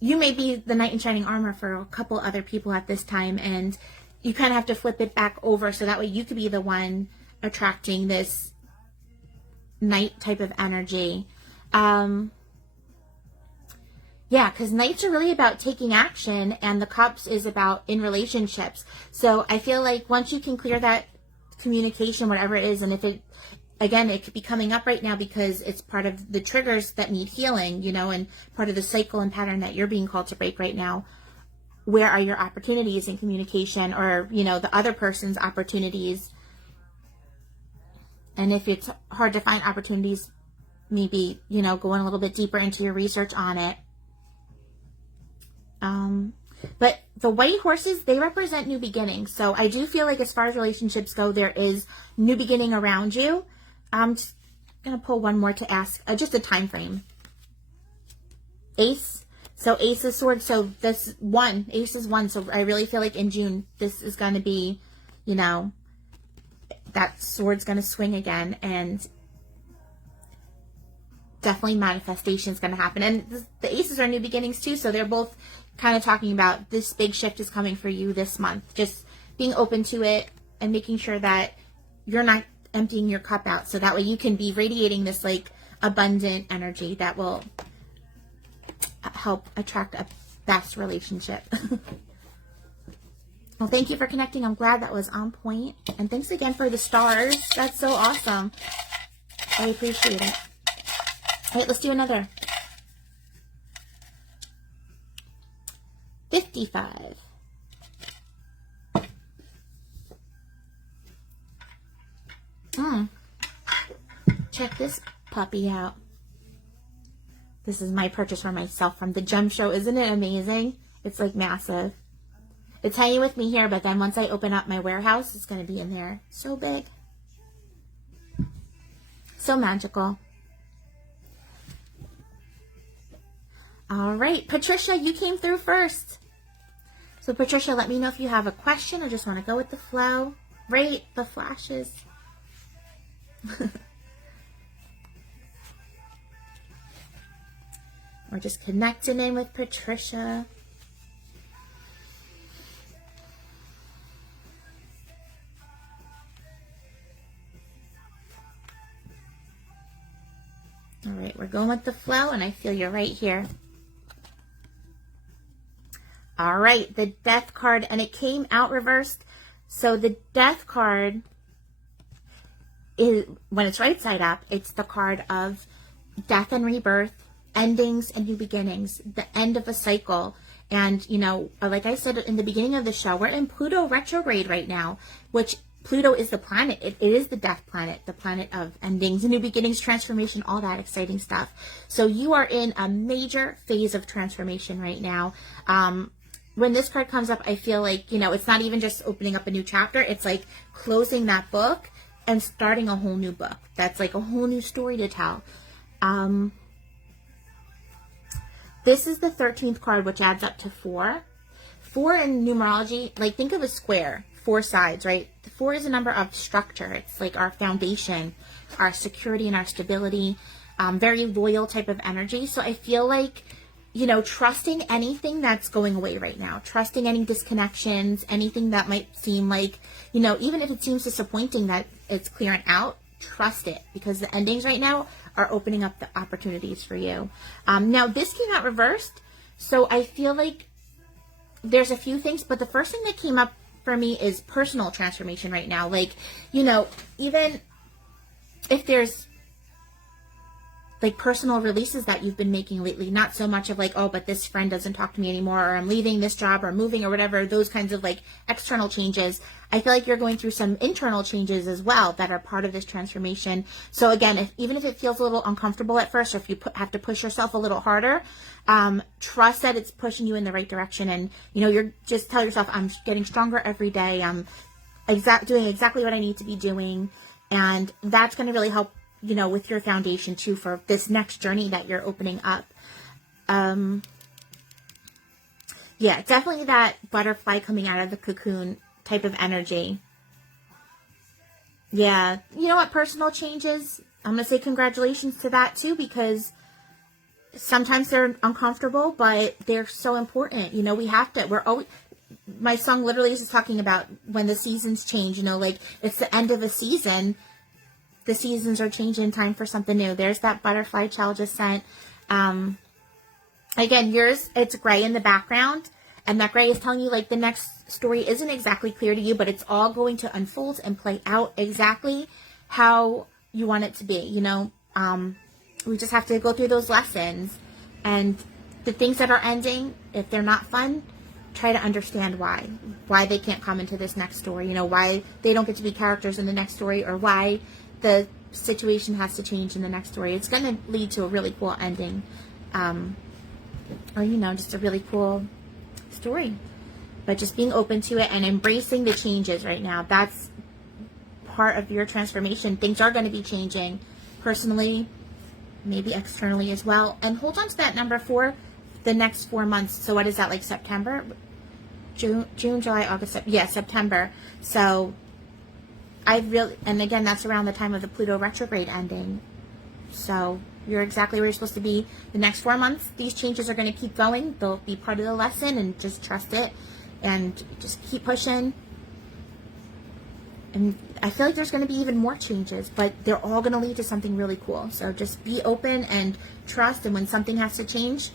you may be the knight in shining armor for a couple other people at this time, and you kind of have to flip it back over so that way you could be the one attracting this knight type of energy. Yeah, because knights are really about taking action, and the cups is about in relationships. So I feel like once you can clear that communication, whatever it is, and if it, again, it could be coming up right now because it's part of the triggers that need healing, you know, and part of the cycle and pattern that you're being called to break right now. Where are your opportunities in communication, or, you know, the other person's opportunities? And if it's hard to find opportunities, maybe, you know, going a little bit deeper into your research on it. But the white horses, they represent new beginnings. So I do feel like as far as relationships go, there is new beginning around you. I'm just going to pull one more to ask, just a time frame. Ace. So Ace of Swords. So this one, Ace is one. So I really feel like in June, this is going to be, you know, that sword's going to swing again, and definitely manifestation is going to happen. And the aces are new beginnings too. So they're both kind of talking about this big shift is coming for you this month. Just being open to it and making sure that you're not emptying your cup out. So that way you can be radiating this like abundant energy that will help attract a best relationship. Well, thank you for connecting. I'm glad that was on point. And thanks again for the stars. That's so awesome. I appreciate it. All right, let's do another. 55. Check this puppy out. This is my purchase for myself from the gem show. Isn't it amazing? It's like massive. It's hanging with me here, but then once I open up my warehouse, it's going to be in there. So big. So magical. All right, Patricia, you came through first. So Patricia, let me know if you have a question or just want to go with the flow. Right, the flashes. We're just connecting in with Patricia. All right, we're going with the flow, and I feel you're right here. All right, the Death card, and it came out reversed. So the Death card is, when it's right side up, it's the card of death and rebirth, endings and new beginnings, the end of a cycle. And, you know, like I said in the beginning of the show, we're in Pluto retrograde right now, which Pluto is the planet. It is the death planet, the planet of endings, new beginnings, transformation, all that exciting stuff. So you are in a major phase of transformation right now. When this card comes up, I feel like, you know, it's not even just opening up a new chapter. It's like closing that book and starting a whole new book. That's like a whole new story to tell. This is the 13th card, which adds up to 4. 4 in numerology, like think of a square, 4 sides, right? The 4 is a number of structure. It's like our foundation, our security and our stability, very loyal type of energy. So I feel like, you know, trusting anything that's going away right now, trusting any disconnections, anything that might seem like, you know, even if it seems disappointing that it's clearing out, trust it, because the endings right now are opening up the opportunities for you. Now this came out reversed, so I feel like there's a few things, but the first thing that came up for me is personal transformation right now. Like, you know, even if there's like personal releases that you've been making lately, not so much of like, oh, but this friend doesn't talk to me anymore, or I'm leaving this job or moving or whatever, those kinds of like external changes. I feel like you're going through some internal changes as well that are part of this transformation. So again, even if it feels a little uncomfortable at first, or if you have to push yourself a little harder, trust that it's pushing you in the right direction. And, you know, you're just tell yourself, I'm getting stronger every day. I'm doing exactly what I need to be doing. And that's going to really help, you know, with your foundation too, for this next journey that you're opening up. Yeah, definitely that butterfly coming out of the cocoon type of energy. Yeah, you know what, personal changes, I'm going to say congratulations to that too, because sometimes they're uncomfortable, but they're so important. You know, we have to, we're always, my song literally is talking about when the seasons change, you know, like it's the end of a season. The seasons are changing, time for something new. There's that butterfly child just sent. Again, yours, it's gray in the background. And that gray is telling you like the next story isn't exactly clear to you, but it's all going to unfold and play out exactly how you want it to be. You know, we just have to go through those lessons. And the things that are ending, if they're not fun, try to understand why they can't come into this next story. You know, why they don't get to be characters in the next story, or why the situation has to change in the next story. It's going to lead to a really cool ending, or, you know, just a really cool story. But just being open to it and embracing the changes right now, that's part of your transformation. Things are going to be changing personally, maybe externally as well. And hold on to that number for the next 4 months. So what is that, like September? June, July, August, September. So and again, that's around the time of the Pluto retrograde ending. So you're exactly where you're supposed to be the next 4 months. These changes are going to keep going. They'll be part of the lesson, and just trust it and just keep pushing. And I feel like there's going to be even more changes, but they're all going to lead to something really cool. So just be open and trust. And when something has to change,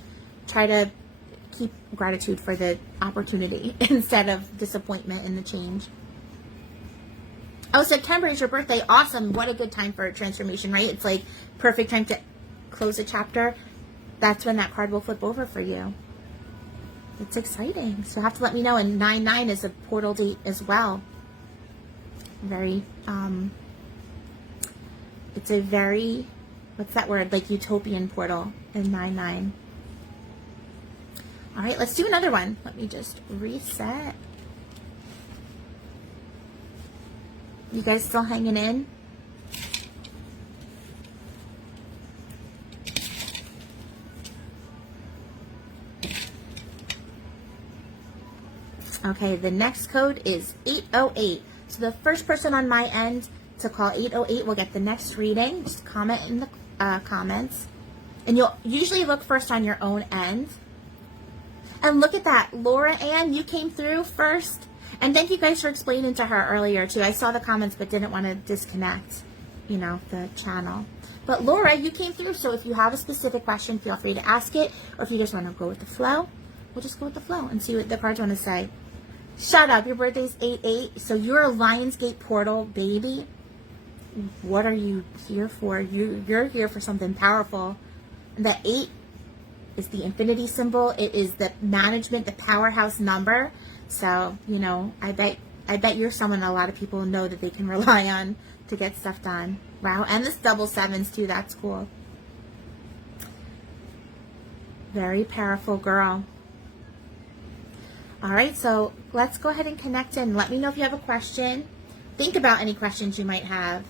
try to keep gratitude for the opportunity instead of disappointment in the change. Oh, September is your birthday. Awesome. What a good time for a transformation, right? It's like perfect time to close a chapter. That's when that card will flip over for you. It's exciting. So you have to let me know. And 9/9 is a portal date as well. Very, it's a very, what's that word? Like utopian portal in 9/9. All right, let's do another one. Let me just reset. You guys still hanging in? Okay, the next code is 808. So the first person on my end to call 808 will get the next reading. Just comment in the comments. And you'll usually look first on your own end. And look at that. Laura Ann, you came through first. And thank you guys for explaining to her earlier, too. I saw the comments but didn't want to disconnect, you know, the channel. But Laura, you came through. So if you have a specific question, feel free to ask it. Or if you just want to go with the flow, we'll just go with the flow and see what the cards want to say. Shut up. Your birthday's 8/8. So you're a Lionsgate portal, baby. What are you here for? You're here for something powerful. And the 8 is the infinity symbol. It is the management, the powerhouse number. So, you know, I bet you're someone a lot of people know that they can rely on to get stuff done. Wow. And this double sevens too. That's cool. Very powerful girl. All right, so let's go ahead and connect in. Let me know if you have a question. Think about any questions you might have.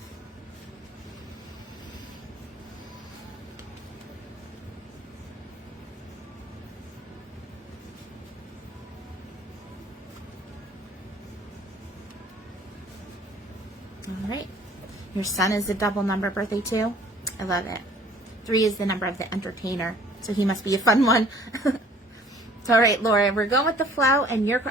All right. Your son is the double number birthday too. I love it. 3 is the number of the entertainer, so he must be a fun one. All right, Laura, we're going with the flow, and you're...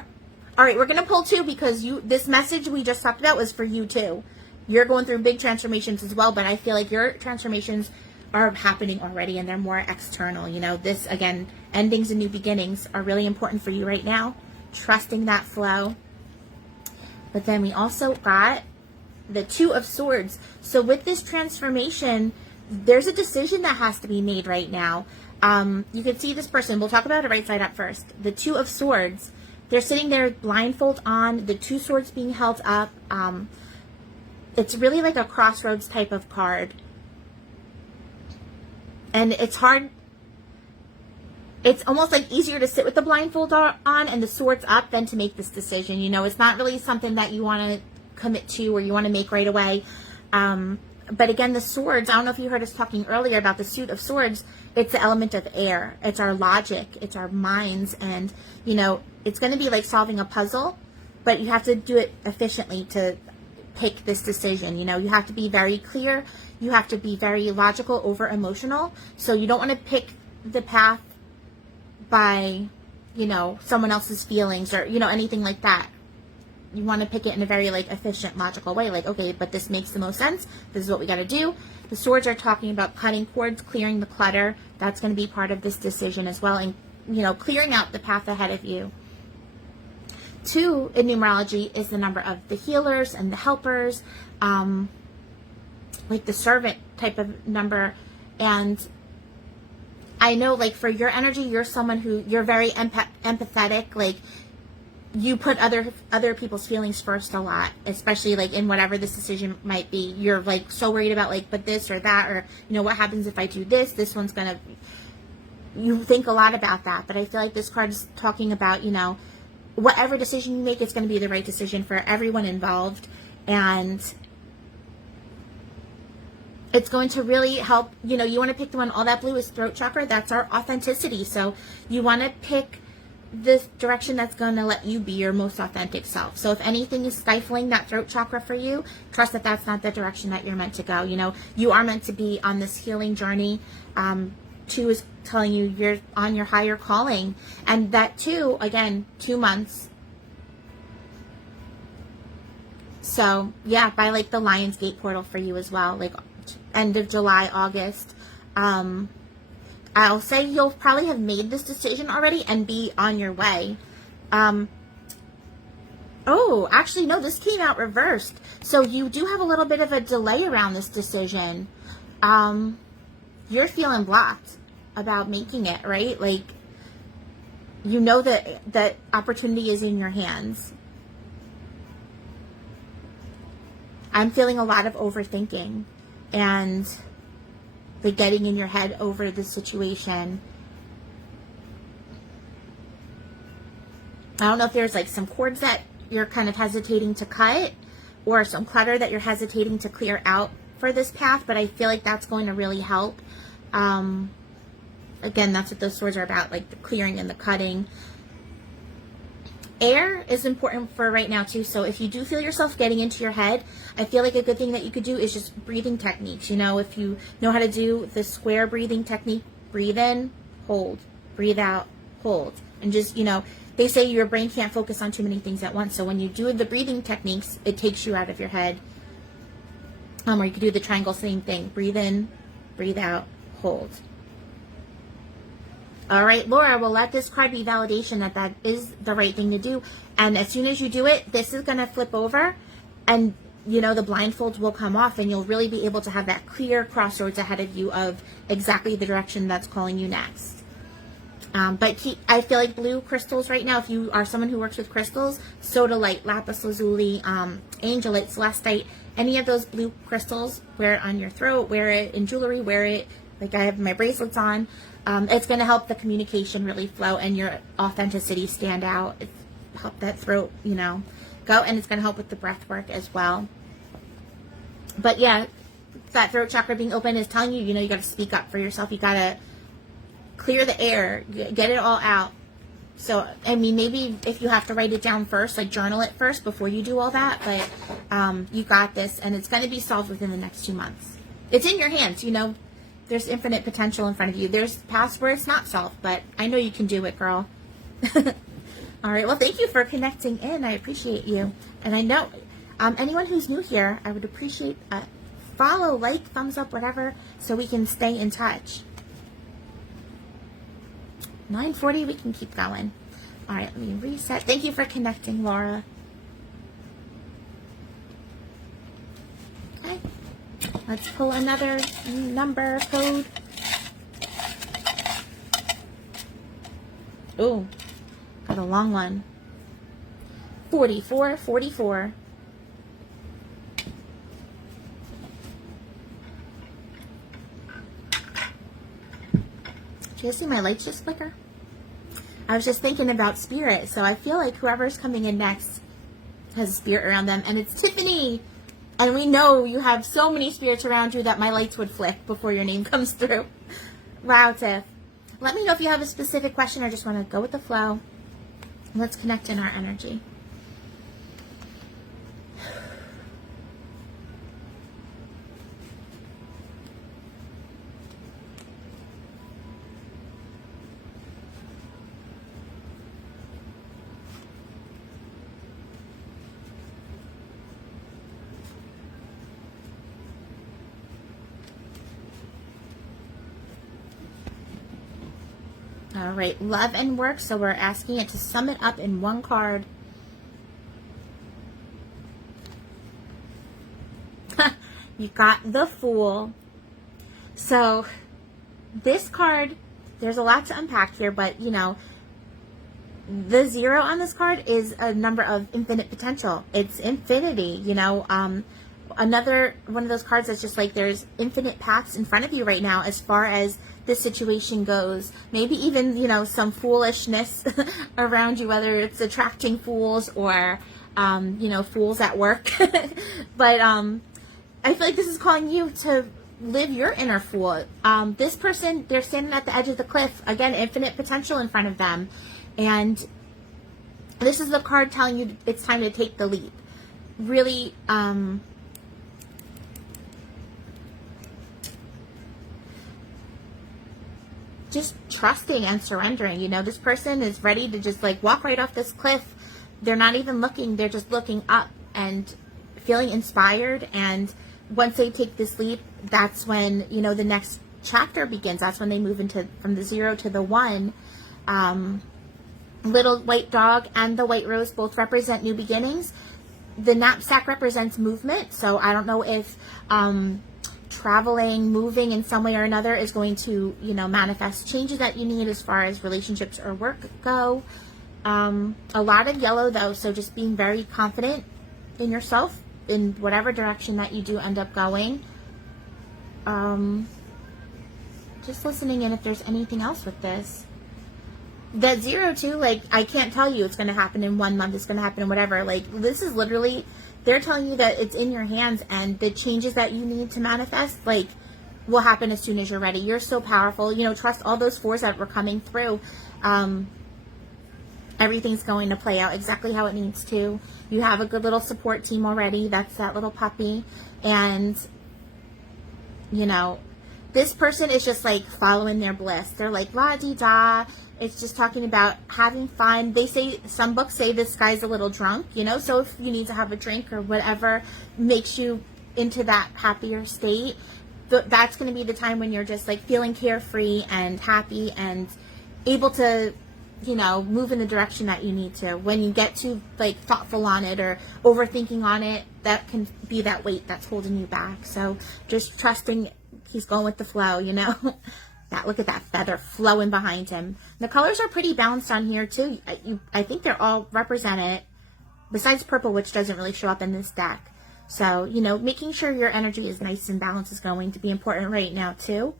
All right, we're going to pull 2 because this message we just talked about was for you too. You're going through big transformations as well, but I feel like your transformations are happening already, and they're more external. You know, this, again, endings and new beginnings are really important for you right now. Trusting that flow. But then we also got the 2 of Swords. So with this transformation, there's a decision that has to be made right now. You can see this person. We'll talk about it right side up first. The 2 of Swords. They're sitting there blindfold on, the 2 swords being held up. It's really like a crossroads type of card. And it's hard. It's almost like easier to sit with the blindfold on and the swords up than to make this decision. You know, it's not really something that you want to commit to or you want to make right away. But again, the swords, I don't know if you heard us talking earlier about the suit of swords. It's the element of air. It's our logic. It's our minds. And, you know, it's going to be like solving a puzzle, but you have to do it efficiently to pick this decision. You know, you have to be very clear. You have to be very logical over emotional. So you don't want to pick the path by, you know, someone else's feelings or, you know, anything like that. You want to pick it in a very, like, efficient, logical way. Like, okay, but this makes the most sense. This is what we got to do. The swords are talking about cutting cords, clearing the clutter. That's going to be part of this decision as well. And, you know, clearing out the path ahead of you. 2 in numerology is the number of the healers and the helpers. Like the servant type of number. And I know, like, for your energy, you're someone who, you're very empathetic. Like, you put other people's feelings first a lot, especially like in whatever this decision might be. You're like so worried about like, but this or that, or, you know, what happens if I do this? This one's gonna, you think a lot about that. But I feel like this card is talking about, you know, whatever decision you make, it's going to be the right decision for everyone involved. And it's going to really help, you know, you want to pick the one, all that blue is throat chakra. That's our authenticity. So you want to pick this direction that's going to let you be your most authentic self. So if anything is stifling that throat chakra for you, trust that that's not the direction that you're meant to go. You know, you are meant to be on this healing journey. 2 is telling you you're on your higher calling. And that 2, again, 2 months. So yeah, by like the Lionsgate portal for you as well, like end of July, August. I'll say you'll probably have made this decision already and be on your way. Oh, actually, no, this came out reversed. So you do have a little bit of a delay around this decision. You're feeling blocked about making it, right? Like, you know that opportunity is in your hands. I'm feeling a lot of overthinking and the getting in your head over the situation. I don't know if there's like some cords that you're kind of hesitating to cut, or some clutter that you're hesitating to clear out for this path, but I feel like that's going to really help. Again, that's what those swords are about, like the clearing and the cutting. Air is important for right now too, so if you do feel yourself getting into your head, I feel like a good thing that you could do is just breathing techniques. You know, if you know how to do the square breathing technique, breathe in, hold, breathe out, hold, and just, you know, they say your brain can't focus on too many things at once, so when you do the breathing techniques, it takes you out of your head. Or you could do the triangle, same thing, breathe in, breathe out, hold. All right, Laura, well, let this card be validation that that is the right thing to do. And as soon as you do it, this is going to flip over and, you know, the blindfolds will come off and you'll really be able to have that clear crossroads ahead of you of exactly the direction that's calling you next. But I feel like blue crystals right now, if you are someone who works with crystals, sodalite, lapis lazuli, angelite, celestite, any of those blue crystals, wear it on your throat, wear it in jewelry, wear it like I have my bracelets on. It's going to help the communication really flow and your authenticity stand out. It's help that throat, you know, go, and it's going to help with the breath work as well. But yeah, that throat chakra being open is telling you, you know, you got to speak up for yourself. You got to clear the air, get it all out. So, I mean, maybe if you have to write it down first, like journal it first before you do all that, but you got this, and it's going to be solved within the next 2 months. It's in your hands, you know. There's infinite potential in front of you. There's past where it's not solved, but I know you can do it, girl. All right. Well, thank you for connecting in. I appreciate you. And I know anyone who's new here, I would appreciate a follow, like, thumbs up, whatever, so we can stay in touch. 9:40, we can keep going. All right. Let me reset. Thank you for connecting, Laura. Okay. Let's pull another number code. Oh, got a long one. 4444. Did you see my lights just flicker? I was just thinking about spirit, so I feel like whoever's coming in next has a spirit around them, and it's Tiffany. And we know you have so many spirits around you that my lights would flick before your name comes through. Wow, Tiff. Let me know if you have a specific question or just want to go with the flow. Let's connect in our energy. All right, love and work. So we're asking it to sum it up in one card. You got the Fool. So this card, there's a lot to unpack here, but you know, the 0 on this card is a number of infinite potential. It's infinity, you know. Another one of those cards that's just like there's infinite paths in front of you right now as far as this situation goes. Maybe even, you know, some foolishness around you, whether it's attracting fools or, you know, fools at work. But I feel like this is calling you to live your inner fool. This person, they're standing at the edge of the cliff. Again, infinite potential in front of them. And this is the card telling you it's time to take the leap. Really, just trusting and surrendering. You know, this person is ready to just like walk right off this cliff. They're not even looking. They're just looking up and feeling inspired. And once they take this leap, that's when, you know, the next chapter begins. That's when they move into from the 0 to the 1. Little white dog and the white rose both represent new beginnings. The knapsack represents movement. So I don't know if traveling, moving in some way or another is going to, you know, manifest changes that you need as far as relationships or work go. A lot of yellow though, so just being very confident in yourself in whatever direction that you do end up going. Just listening in if there's anything else with this. that 0 too, like, I can't tell you it's going to happen in 1 month, it's going to happen in whatever. Like, this is literally, they're telling you that it's in your hands, and the changes that you need to manifest, like, will happen as soon as you're ready. You're so powerful. You know, trust all those 4s that were coming through. Everything's going to play out exactly how it needs to. You have a good little support team already. That's that little puppy. And, you know, this person is just like following their bliss. They're like la-di-da. It's just talking about having fun. They say, some books say this guy's a little drunk, you know, so if you need to have a drink or whatever makes you into that happier state, that's going to be the time when you're just like feeling carefree and happy and able to, you know, move in the direction that you need to. When you get too like thoughtful on it or overthinking on it, that can be that weight that's holding you back. So just trusting he's going with the flow, you know. That, look at that feather flowing behind him. The colors are pretty balanced on here too. I think they're all represented, besides purple, which doesn't really show up in this deck. So, you know, making sure your energy is nice and balanced is going to be important right now too.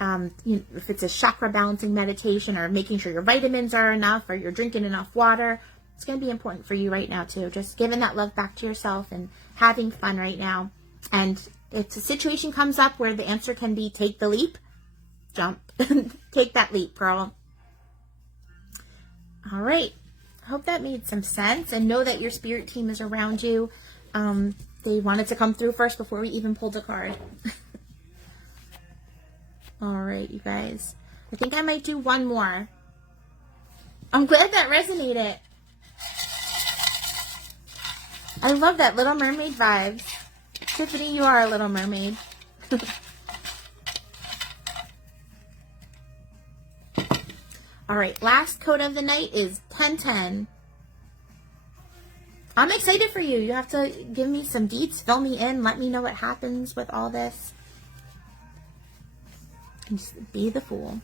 If it's a chakra balancing meditation, or making sure your vitamins are enough, or you're drinking enough water, it's going to be important for you right now too. Just giving that love back to yourself and having fun right now. And if a situation comes up where the answer can be take the leap, jump. Take that leap, girl. All right. Hope that made some sense, and know that your spirit team is around you. They wanted to come through first before we even pulled a card. All right, you guys. I think I might do one more. I'm glad that resonated. I love that Little Mermaid vibes. Tiffany, you are a little mermaid. All right, last code of the night is 1010. I'm excited for you. You have to give me some deets, fill me in, let me know what happens with all this. And just be the fool.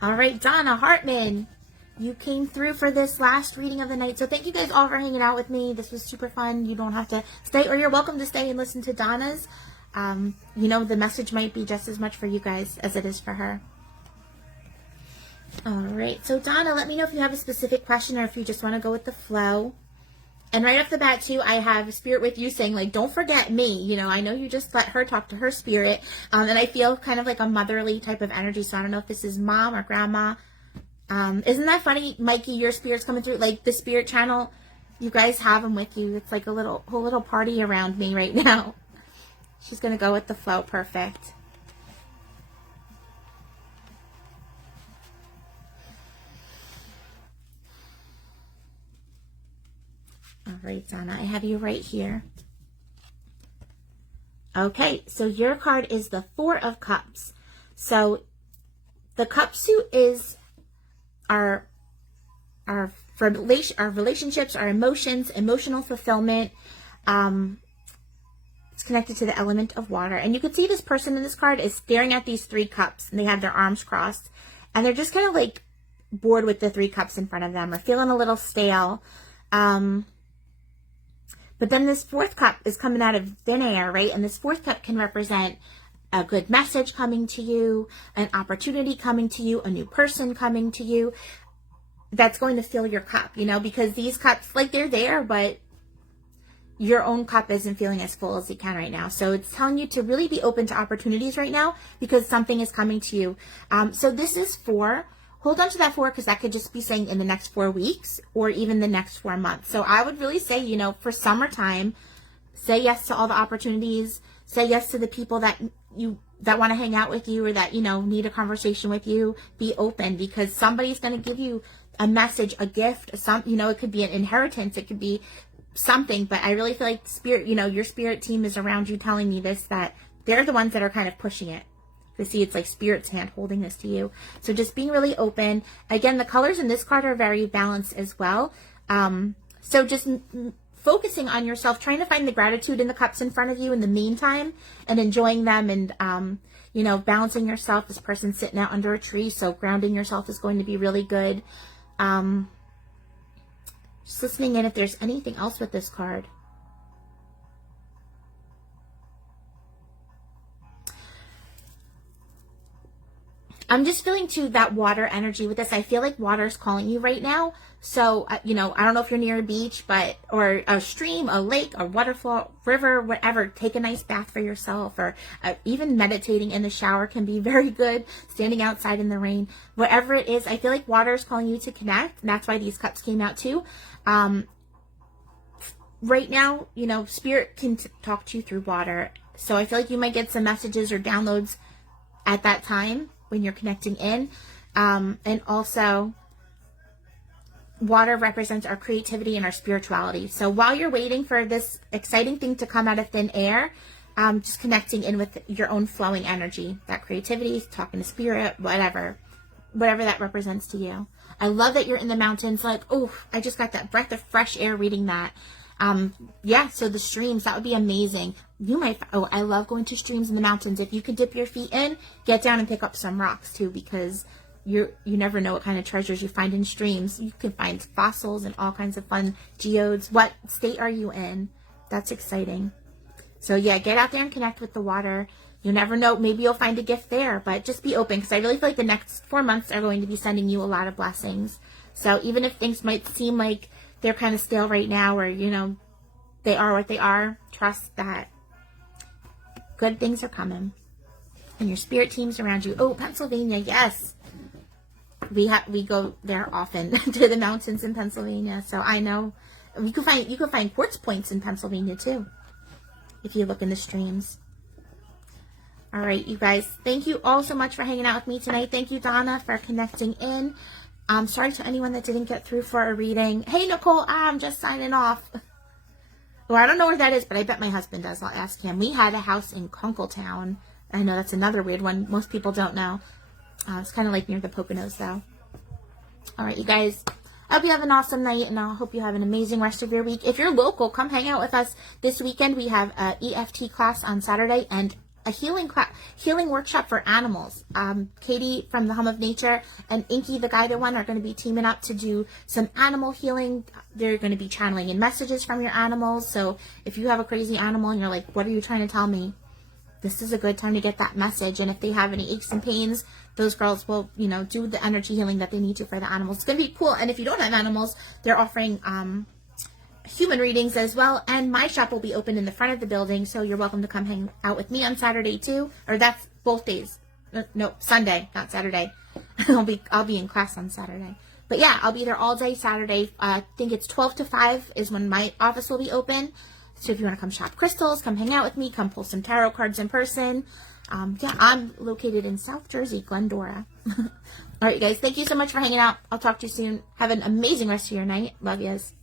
All right, Donna Hartman, you came through for this last reading of the night. So thank you guys all for hanging out with me. This was super fun. You don't have to stay, or you're welcome to stay and listen to Donna's. You know, the message might be just as much for you guys as it is for her. All right, so Donna, let me know if you have a specific question or if you just want to go with the flow. And right off the bat, too, I have Spirit with you saying, like, don't forget me. You know, I know you just let her talk to her spirit. And I feel kind of like a motherly type of energy. So I don't know if this is mom or grandma. Isn't that funny, Mikey? Your spirit's coming through. Like, the spirit channel, you guys have them with you. It's like a whole little party around me right now. She's going to go with the flow. Perfect. All right, Donna, I have you right here. Okay, so your card is the 4 of Cups. So the cup suit is our relationships, our emotions, emotional fulfillment. It's connected to the element of water. And you can see this person in this card is staring at these 3 cups, and they have their arms crossed. And they're just kind of like bored with the 3 cups in front of them, or feeling a little stale. But then this 4th cup is coming out of thin air, right? And this 4th cup can represent a good message coming to you, an opportunity coming to you, a new person coming to you that's going to fill your cup, you know, because these cups, like, they're there, but your own cup isn't feeling as full as it can right now. So it's telling you to really be open to opportunities right now because something is coming to you. So this is 4. Hold on to that 4 because that could just be saying in the next 4 weeks or even the next 4 months. So I would really say, you know, for summertime, say yes to all the opportunities. Say yes to the people that want to hang out with you or that, you know, need a conversation with you. Be open because somebody's going to give you a message, a gift, you know, it could be an inheritance. It could be something, but I really feel like spirit, you know, your spirit team is around you telling me this, that they're the ones that are kind of pushing it. You see, it's like spirit's hand holding this to you. So just being really open. Again, the colors in this card are very balanced as well. So just focusing on yourself, trying to find the gratitude in the cups in front of you in the meantime and enjoying them and, you know, balancing yourself. This person's sitting out under a tree, so grounding yourself is going to be really good. Just listening in if there's anything else with this card. I'm just feeling too that water energy with this. I feel like water is calling you right now. So, you know, I don't know if you're near a beach, but, or a stream, a lake, a waterfall, river, whatever. Take a nice bath for yourself, or even meditating in the shower can be very good. Standing outside in the rain, whatever it is, I feel like water is calling you to connect. And that's why these cups came out too. Right now, you know, spirit can talk to you through water. So I feel like you might get some messages or downloads at that time when you're connecting in. And also, water represents our creativity and our spirituality. So while you're waiting for this exciting thing to come out of thin air, just connecting in with your own flowing energy, that creativity, talking to spirit, whatever that represents to you. I love that you're in the mountains. Like, oh, I just got that breath of fresh air reading that. Yeah, so the streams, that would be amazing. You might, oh, I love going to streams in the mountains. If you could dip your feet in, get down and pick up some rocks too, because you never know what kind of treasures you find in streams. You can find fossils and all kinds of fun geodes. What state are you in? That's exciting. So yeah, get out there and connect with the water. You never know, maybe you'll find a gift there, but just be open, because I really feel like the next 4 months are going to be sending you a lot of blessings. So even if things might seem like they're kind of stale right now, or, you know, they are what they are, trust that good things are coming. And your spirit team's around you. Oh, Pennsylvania, yes. We go there often to the mountains in Pennsylvania. So I know you can find quartz points in Pennsylvania too, if you look in the streams. All right, you guys, thank you all so much for hanging out with me tonight. Thank you, Donna, for connecting in. Sorry to anyone that didn't get through for a reading. Hey, Nicole, I'm just signing off. Well, I don't know where that is, but I bet my husband does. I'll ask him. We had a house in Kunkletown. I know that's another weird one. Most people don't know. It's kind of like near the Poconos, though. All right, you guys. I hope you have an awesome night, and I hope you have an amazing rest of your week. If you're local, come hang out with us this weekend. We have an EFT class on Saturday and a healing workshop for animals. Katie from the Home of Nature and Inky, the guided one, are going to be teaming up to do some animal healing. They're going to be channeling in messages from your animals. So if you have a crazy animal and you're like, what are you trying to tell me? This is a good time to get that message. And if they have any aches and pains, those girls will, you know, do the energy healing that they need to for the animals. It's going to be cool. And if you don't have animals, they're offering human readings as well, and my shop will be open in the front of the building, so you're welcome to come hang out with me on Saturday too, or that's both days. No, Sunday, not Saturday. I'll be in class on Saturday, but yeah, I'll be there all day Saturday. I think it's 12 to 5 is when my office will be open. So if you want to come shop crystals, come hang out with me, come pull some tarot cards in person. Yeah, I'm located in South Jersey, Glendora. All right, you guys, thank you so much for hanging out. I'll talk to you soon. Have an amazing rest of your night. Love yous.